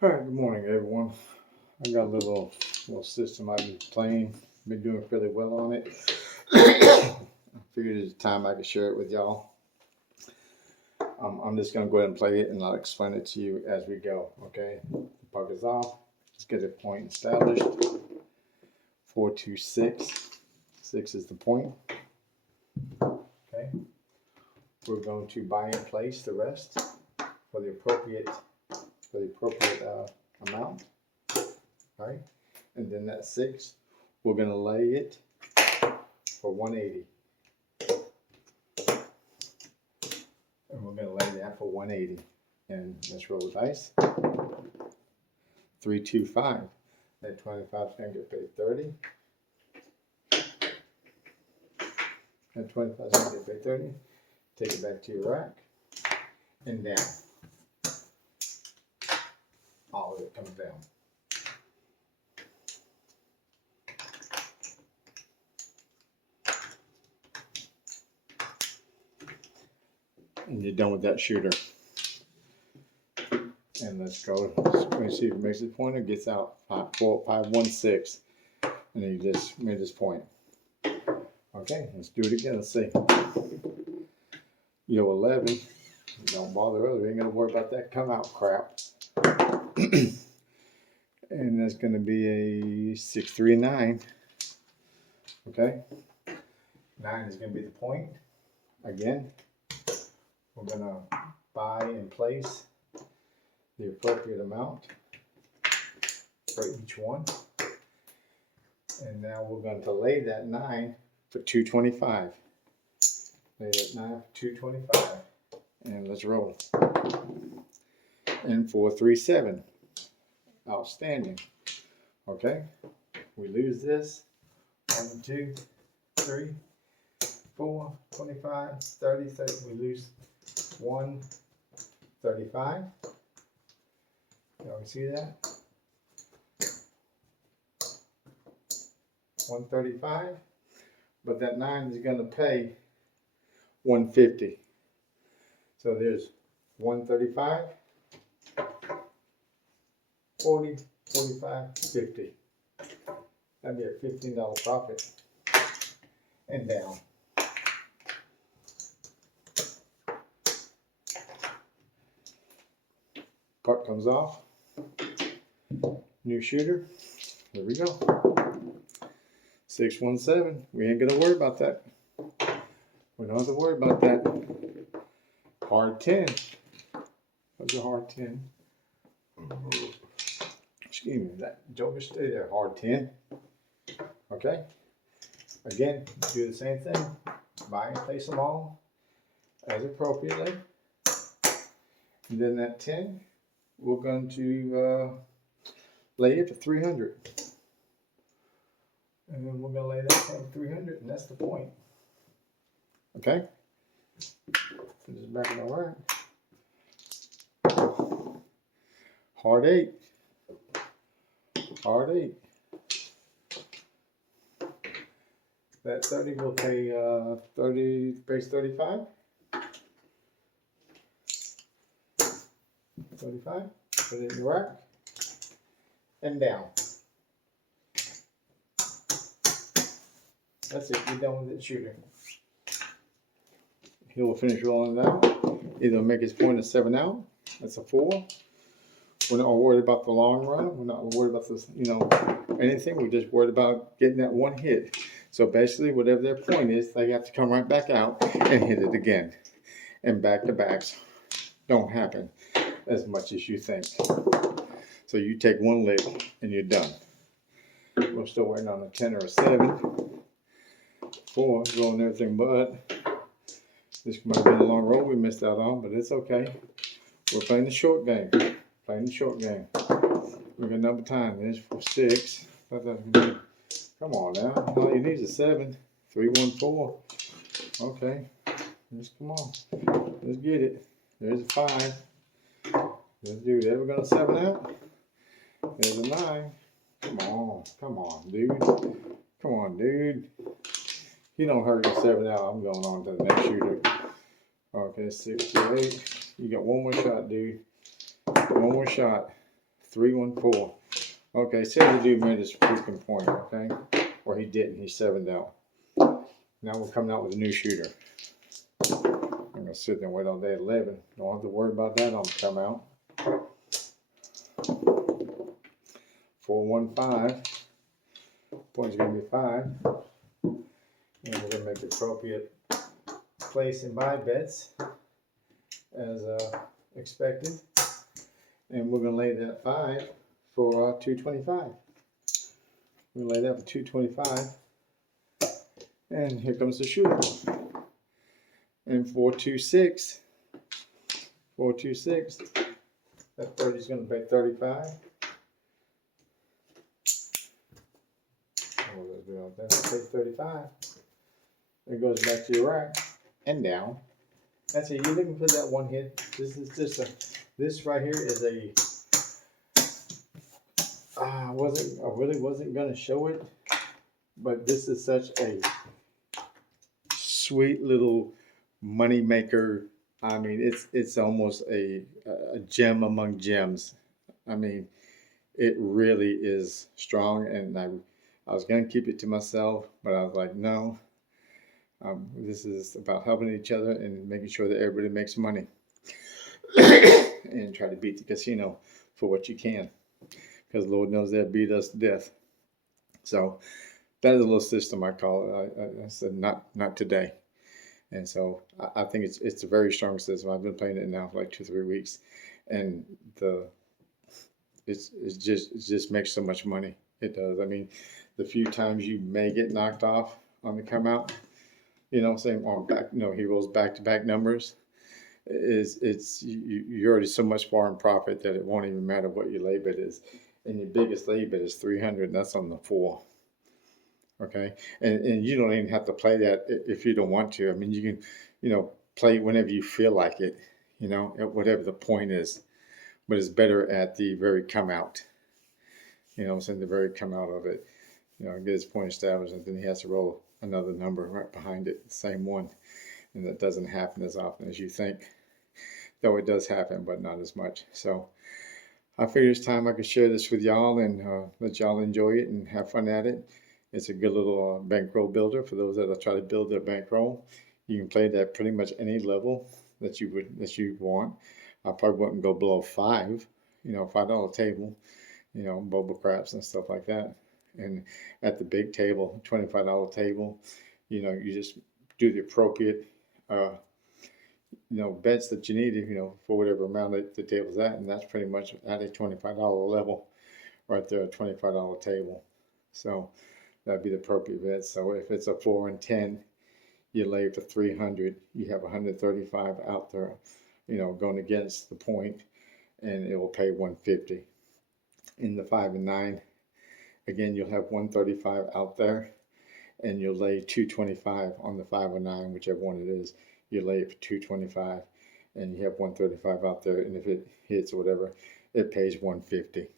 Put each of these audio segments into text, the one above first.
All right, good morning, everyone. I got a little system I've been playing. Been doing fairly well on it. I figured it's time I could share it with y'all. I'm just gonna go ahead and play it, and I'll explain it to you as we go. Okay, the puck is off. Let's get a point established. 4-2-6. 6 is the point. Okay, we're going to buy and place the rest for the appropriate amount. Right, and then that 6, we're gonna lay it for 180. And we're gonna lay that for 180. And let's roll the dice. 3, 2, 5. That 25 is gonna get paid 30. That 25 is gonna get paid 30. Take it back to your rack and down. All of it comes down. And you're done with that shooter. And let's go. Let's see if it makes this point or gets out. 5-1-6. And he just made this point. Okay, let's do it again. Let's see. Yo, 11. Don't bother earlier. We ain't gonna worry about that come out crap. And that's gonna be a 6, 3, and 9. Okay. 9 is gonna be the point. Again, we're gonna buy and place the appropriate amount for each one. And now we're going to lay that 9 for 225. Lay that 9 for 225. And let's roll. And 4, 3, 7. Outstanding. Okay. We lose this. 1, 2, 3, 4, 25, 30, 30. We lose 1, 35. Y'all see that? 135. But that 9 is going to pay 150. So there's 135, 40, 45, 50. That'd be a $15 profit. And down. Part comes off. New shooter. Here we go. 617. We ain't gonna worry about that. We don't have to worry about that. Hard 10. That's a hard 10. Excuse me. That joker stay there. Hard 10. Okay. Again, do the same thing. Buy and place them all as appropriately. And then that 10, we're going to lay it for 300. And then we're going to lay that for 300, and that's the point. Okay? Put this back in the rack. Hard 8. Hard 8. That 30 will pay 30, pays 35. 35. Put it in the rack. And down. That's it. You're done with it shooting. He will finish rolling it out. Either make his point a 7 out. That's a 4. We're not worried about the long run. We're not worried about this, anything. We're just worried about getting that one hit. So basically, whatever their point is, they have to come right back out and hit it again. And back-to-backs don't happen as much as you think. So you take one lick and you're done. We're still waiting on a 10 or a 7. 4, rolling everything but. This might have been a long roll we missed out on, but it's okay. We're playing the short game. Playing the short game. We got another time. There's 6. Come on now. All you need is a 7. 3, 1, 4. Okay. Just come on. Let's get it. There's a 5. Let's do it. Ever got a 7 out? There's a 9. Come on. Come on, dude. Come on, dude. You don't hurt your 7 out. I'm going on to the next shooter. Okay, 6 to 8. You got one more shot, dude. One more shot. 314. Okay, say the dude made his freaking point, okay? Or he didn't, he 7'd out. Now we're coming out with a new shooter. I'm gonna sit there and wait all day at 11. Don't have to worry about that on the come out. 415. Point's gonna be 5. And we're gonna make the appropriate place and buy bets as expected. And we're gonna lay that 5 for 225. We're gonna lay that for 225. And here comes the shooter. And 426. 426. That 30 is gonna pay 35. That's pay 35. It goes back to your rack and down. That's it. You're looking for that one hit. This is just this right here is a. I really wasn't gonna show it, but this is such a sweet little money maker. I mean, it's almost a gem among gems. I mean, it really is strong, and I was gonna keep it to myself, but I was like, no. This is about helping each other and making sure that everybody makes money and try to beat the casino for what you can, because Lord knows they'll beat us to death. So that is a little system, I call it. I said not today. And so I think it's a very strong system. I've been playing it now for like 2-3 weeks, and it just makes so much money. It does. I mean, the few times you may get knocked off on the come out, you know, saying on back, he rolls back-to-back numbers. You're already so much far in profit that it won't even matter what your lay bet is, and your biggest lay bet is 300, and that's on the 4. Okay, and you don't even have to play that if you don't want to. I mean, you can, play whenever you feel like it, at whatever the point is. But it's better at the very come out. The very come out of it. Get his point established, and then he has to roll another number right behind it, the same one. And that doesn't happen as often as you think. Though it does happen, but not as much. So I figured it's time I could share this with y'all and let y'all enjoy it and have fun at it. It's a good little bankroll builder for those that are trying to build their bankroll. You can play it at pretty much any level that you want. I probably wouldn't go below 5, $5 table, bubble craps and stuff like that. And at the big table, $25 table, you just do the appropriate, bets that you need, for whatever amount that the table's at. And that's pretty much at a $25 level right there, a $25 table. So that'd be the appropriate bet. So if it's a 4 and 10, you lay for 300. You have 135 out there, going against the point, and it will pay 150. In the 5 and 9, again, you'll have 135 out there, and you'll lay 225 on the 5 or 9, whichever one it is. You lay it for 225, and you have 135 out there, and if it hits or whatever, it pays 150.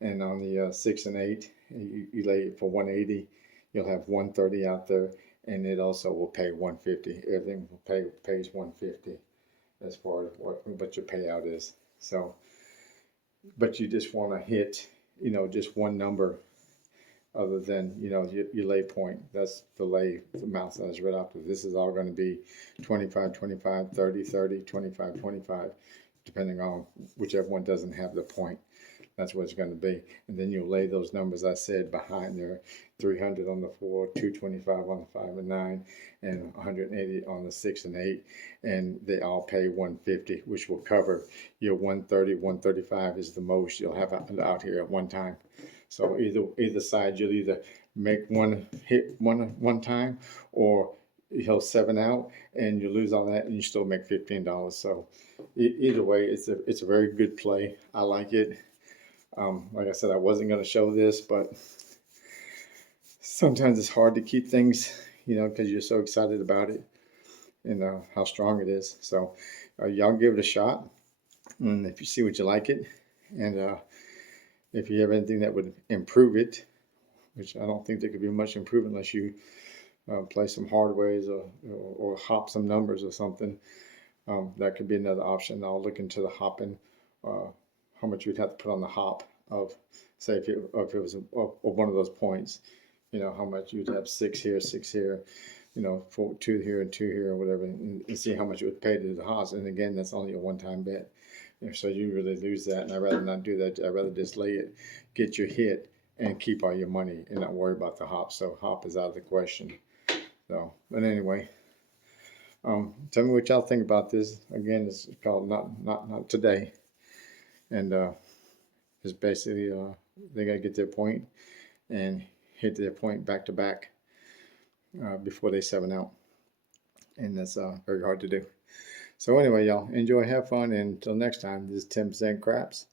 And on the 6 and 8, you lay it for 180. You'll have 130 out there, and it also will pay 150. Everything pays 150 as far as what your payout is. So, but you just want to hit, just one number other than, your lay point. That's the lay, the amount that I was read off of. This is all going to be 25, 25, 30, 30, 25, 25, depending on whichever one doesn't have the point. That's what it's going to be. And then you'll lay those numbers I said behind there, 300 on the 4, 225 on the 5 and 9, and 180 on the 6 and 8. And they all pay 150, which will cover your 130, 135 is the most you'll have out here at one time. So either side, you'll either make one hit one time, or he'll 7 out and you lose on that and you still make $15. So either way, it's a very good play. I like it. Like I said, I wasn't going to show this, but sometimes it's hard to keep things, because you're so excited about it and how strong it is. So y'all give it a shot, and if you see what you like it, and if you have anything that would improve it, which I don't think there could be much improvement unless you play some hard ways or hop some numbers or something, that could be another option. I'll look into the how much you'd have to put on the hop of, say, if it was of one of those points, you know, how much you'd have 6 here, 6 here, you know, 2 here and 2 here or whatever, and see how much it would pay to the house. And again, that's only a one-time bet. And so you really lose that, and I'd rather not do that. I'd rather just lay it, get your hit, and keep all your money and not worry about the hop. So hop is out of the question. So, but anyway, tell me what y'all think about this. Again, it's called not today, and it's basically they gotta get their point and hit their point back to back before they 7 out, and that's very hard to do. So anyway, y'all enjoy, have fun, and until next time, this is 10% Craps.